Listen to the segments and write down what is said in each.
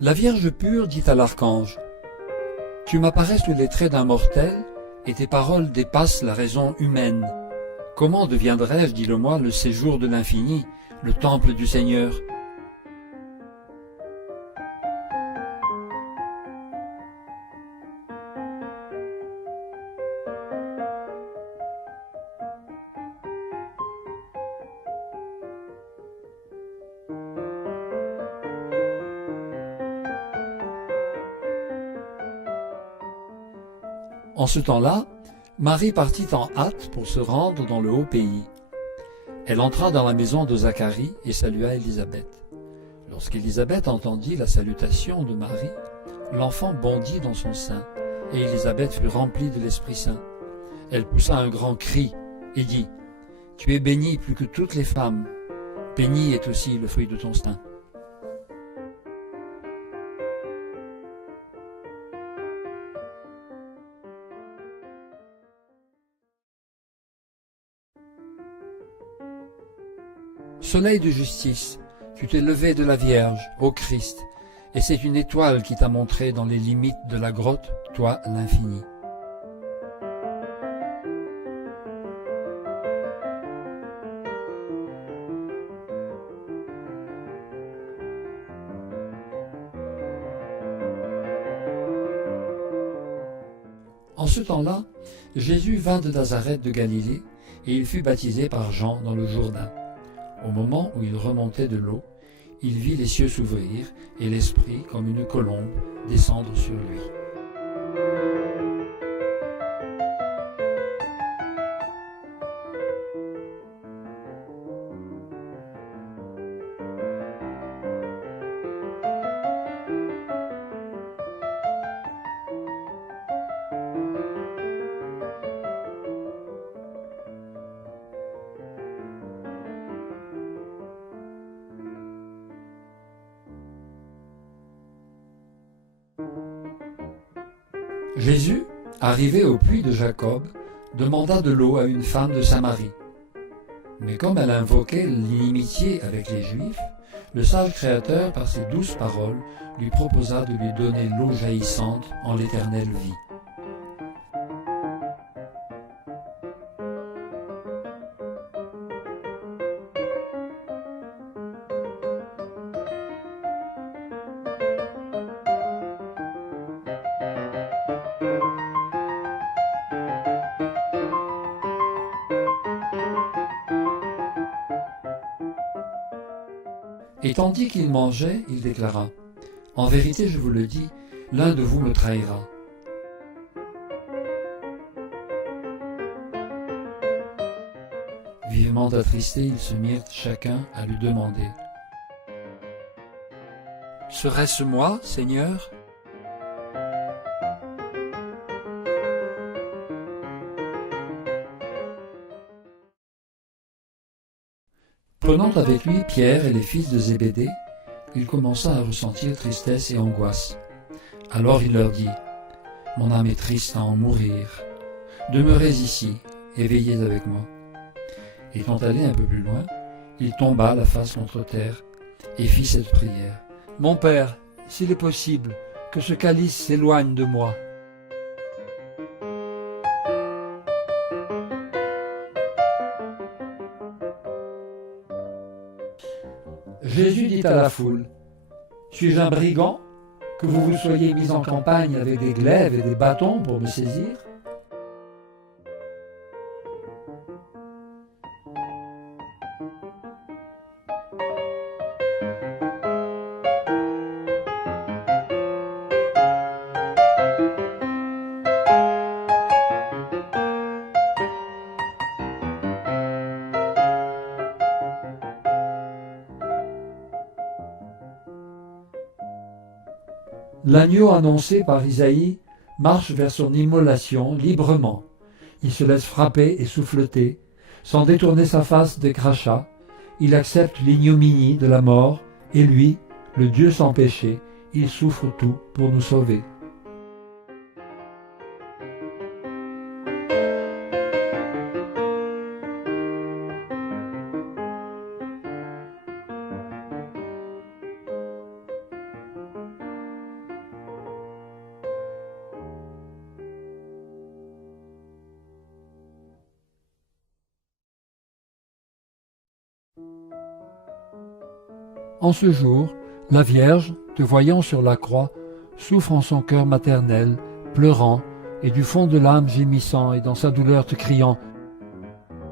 La Vierge pure dit à l'archange: Tu m'apparais sous les traits d'un mortel, et tes paroles dépassent la raison humaine. Comment deviendrais-je, dis-le-moi, le séjour de l'infini, le temple du Seigneur? En ce temps-là, Marie partit en hâte pour se rendre dans le haut pays. Elle entra dans la maison de Zacharie et salua Élisabeth. Lorsqu'Élisabeth entendit la salutation de Marie, l'enfant bondit dans son sein, et Élisabeth fut remplie de l'Esprit Saint. Elle poussa un grand cri et dit: Tu es bénie plus que toutes les femmes, béni est aussi le fruit de ton sein. Soleil de justice, tu t'es levé de la Vierge, ô Christ, et c'est une étoile qui t'a montré dans les limites de la grotte, toi l'infini. En ce temps-là, Jésus vint de Nazareth de Galilée, et il fut baptisé par Jean dans le Jourdain. Au moment où il remontait de l'eau, il vit les cieux s'ouvrir et l'Esprit, comme une colombe, descendre sur lui. Jésus, arrivé au puits de Jacob, demanda de l'eau à une femme de Samarie. Mais comme elle invoquait l'inimitié avec les Juifs, le sage Créateur, par ses douces paroles, lui proposa de lui donner l'eau jaillissante en l'éternelle vie. Et tandis qu'il mangeait, il déclara: En vérité, je vous le dis, l'un de vous me trahira. Vivement attristés, ils se mirent chacun à lui demander: Serait-ce moi, Seigneur? Prenant avec lui Pierre et les fils de Zébédée, il commença à ressentir tristesse et angoisse. Alors il leur dit: Mon âme est triste à en mourir. Demeurez ici et veillez avec moi. Étant allé un peu plus loin, il tomba la face contre terre et fit cette prière: Mon Père, s'il est possible, que ce calice s'éloigne de moi. Jésus dit à la foule: Suis-je un brigand, que vous vous soyez mis en campagne avec des glaives et des bâtons pour me saisir? L'agneau annoncé par Isaïe marche vers son immolation librement. Il se laisse frapper et souffleter, sans détourner sa face des crachats. Il accepte l'ignominie de la mort, et lui, le Dieu sans péché, il souffre tout pour nous sauver. En ce jour, la Vierge, te voyant sur la croix, souffre en son cœur maternel, pleurant, et du fond de l'âme gémissant, et dans sa douleur te criant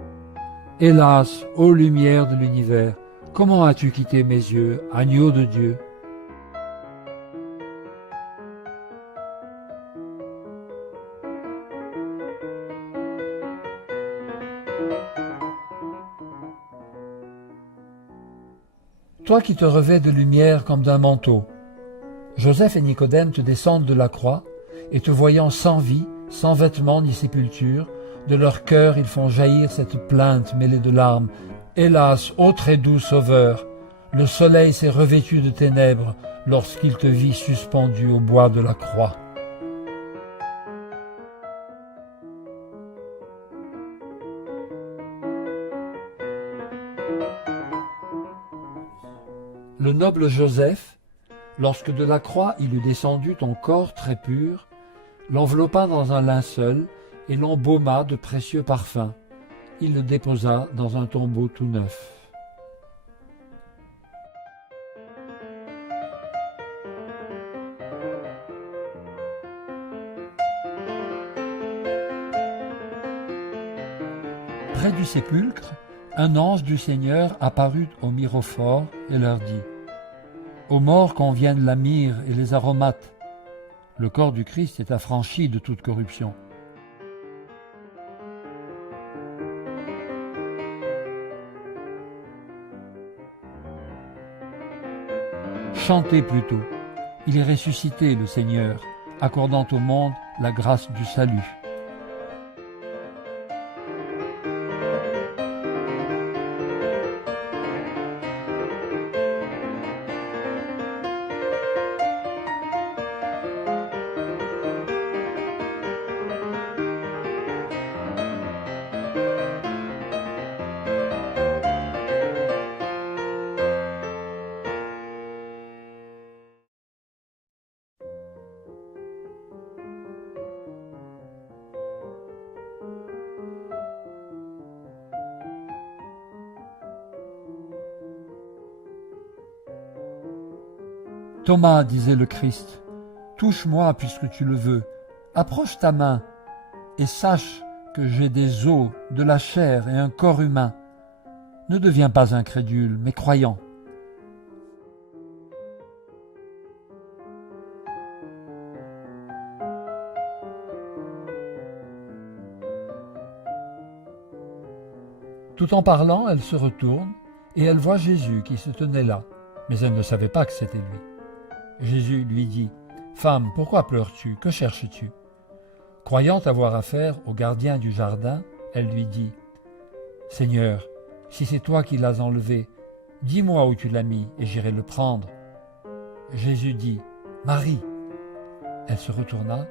« Hélas, ô lumière de l'univers, comment as-tu quitté mes yeux, agneau de Dieu ?» Toi qui te revêts de lumière comme d'un manteau, Joseph et Nicodème te descendent de la croix, et te voyant sans vie, sans vêtements ni sépulture, de leur cœur ils font jaillir cette plainte mêlée de larmes. Hélas, ô très doux Sauveur, le soleil s'est revêtu de ténèbres lorsqu'il te vit suspendu au bois de la croix. Le noble Joseph, lorsque de la croix il eut descendu ton corps très pur, l'enveloppa dans un linceul et l'embauma de précieux parfums. Il le déposa dans un tombeau tout neuf. Près du sépulcre, un ange du Seigneur apparut au mirophore et leur dit « Aux morts conviennent la myrrhe et les aromates. Le corps du Christ est affranchi de toute corruption. » Chantez plutôt, il est ressuscité le Seigneur, accordant au monde la grâce du salut. Thomas, disait le Christ, touche-moi puisque tu le veux, approche ta main et sache que j'ai des os, de la chair et un corps humain. Ne deviens pas incrédule, mais croyant. Tout en parlant, elle se retourne et elle voit Jésus qui se tenait là, mais elle ne savait pas que c'était lui. Jésus lui dit « Femme, pourquoi pleures-tu? Que cherches-tu » Croyant avoir affaire au gardien du jardin, elle lui dit « Seigneur, si c'est toi qui l'as enlevé, dis-moi où tu l'as mis et j'irai le prendre. » Jésus dit « Marie !» Elle se retourna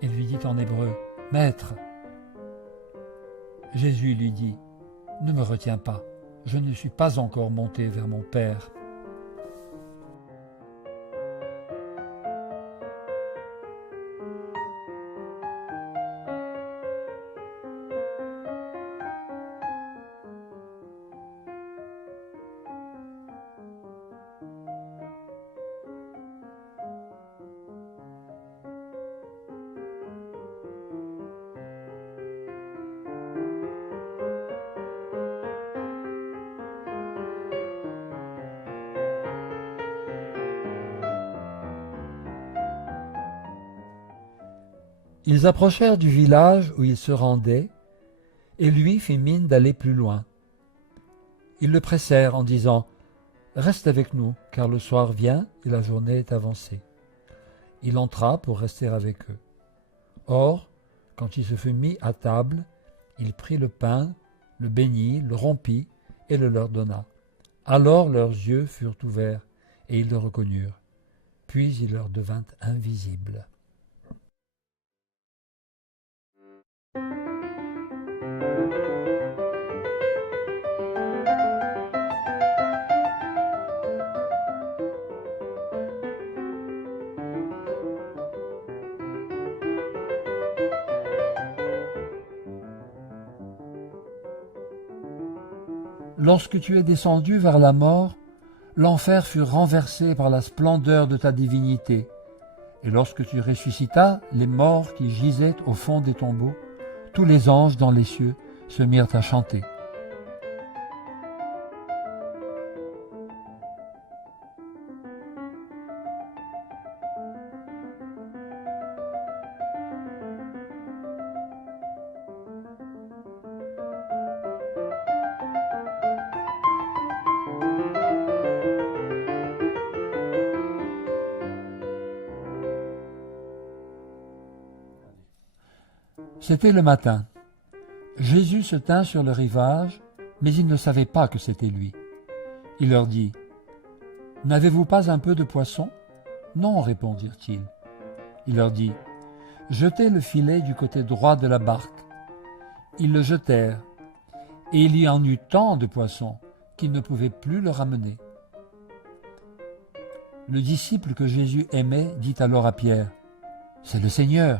et lui dit en hébreu « Maître !» Jésus lui dit « Ne me retiens pas, je ne suis pas encore monté vers mon Père. » Ils approchèrent du village où ils se rendaient, et lui fit mine d'aller plus loin. Ils le pressèrent en disant « Reste avec nous, car le soir vient et la journée est avancée. » Il entra pour rester avec eux. Or, quand il se fut mis à table, il prit le pain, le bénit, le rompit et le leur donna. Alors leurs yeux furent ouverts et ils le reconnurent. Puis il leur devint invisible. Lorsque tu es descendu vers la mort, l'enfer fut renversé par la splendeur de ta divinité. Et lorsque tu ressuscitas les morts qui gisaient au fond des tombeaux, tous les anges dans les cieux se mirent à chanter. C'était le matin. Jésus se tint sur le rivage, mais ils ne savaient pas que c'était lui. Il leur dit : « N'avez-vous pas un peu de poisson ? » ?»« Non, répondirent-ils. Il leur dit : « Jetez le filet du côté droit de la barque. » Ils le jetèrent, et il y en eut tant de poissons qu'ils ne pouvaient plus le ramener. Le disciple que Jésus aimait dit alors à Pierre : « C'est le Seigneur. »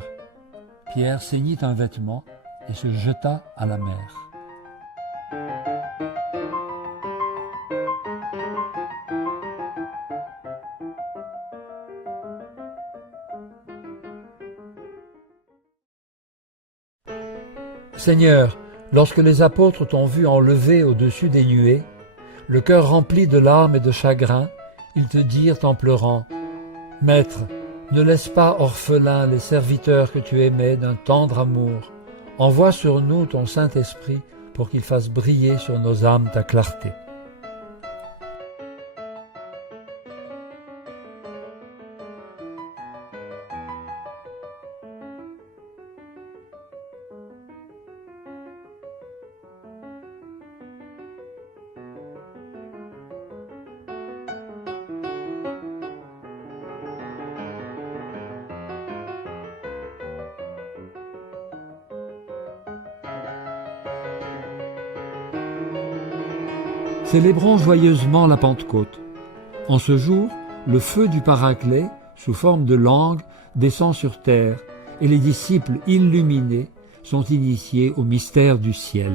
Pierre ceignit un vêtement et se jeta à la mer. Seigneur, lorsque les apôtres t'ont vu enlevé au-dessus des nuées, le cœur rempli de larmes et de chagrin, ils te dirent en pleurant : « Maître, ne laisse pas orphelins les serviteurs que tu aimais d'un tendre amour. Envoie sur nous ton Saint-Esprit pour qu'il fasse briller sur nos âmes ta clarté. » Célébrons joyeusement la Pentecôte. En ce jour, le feu du Paraclet, sous forme de langue, descend sur terre, et les disciples illuminés sont initiés au mystère du ciel.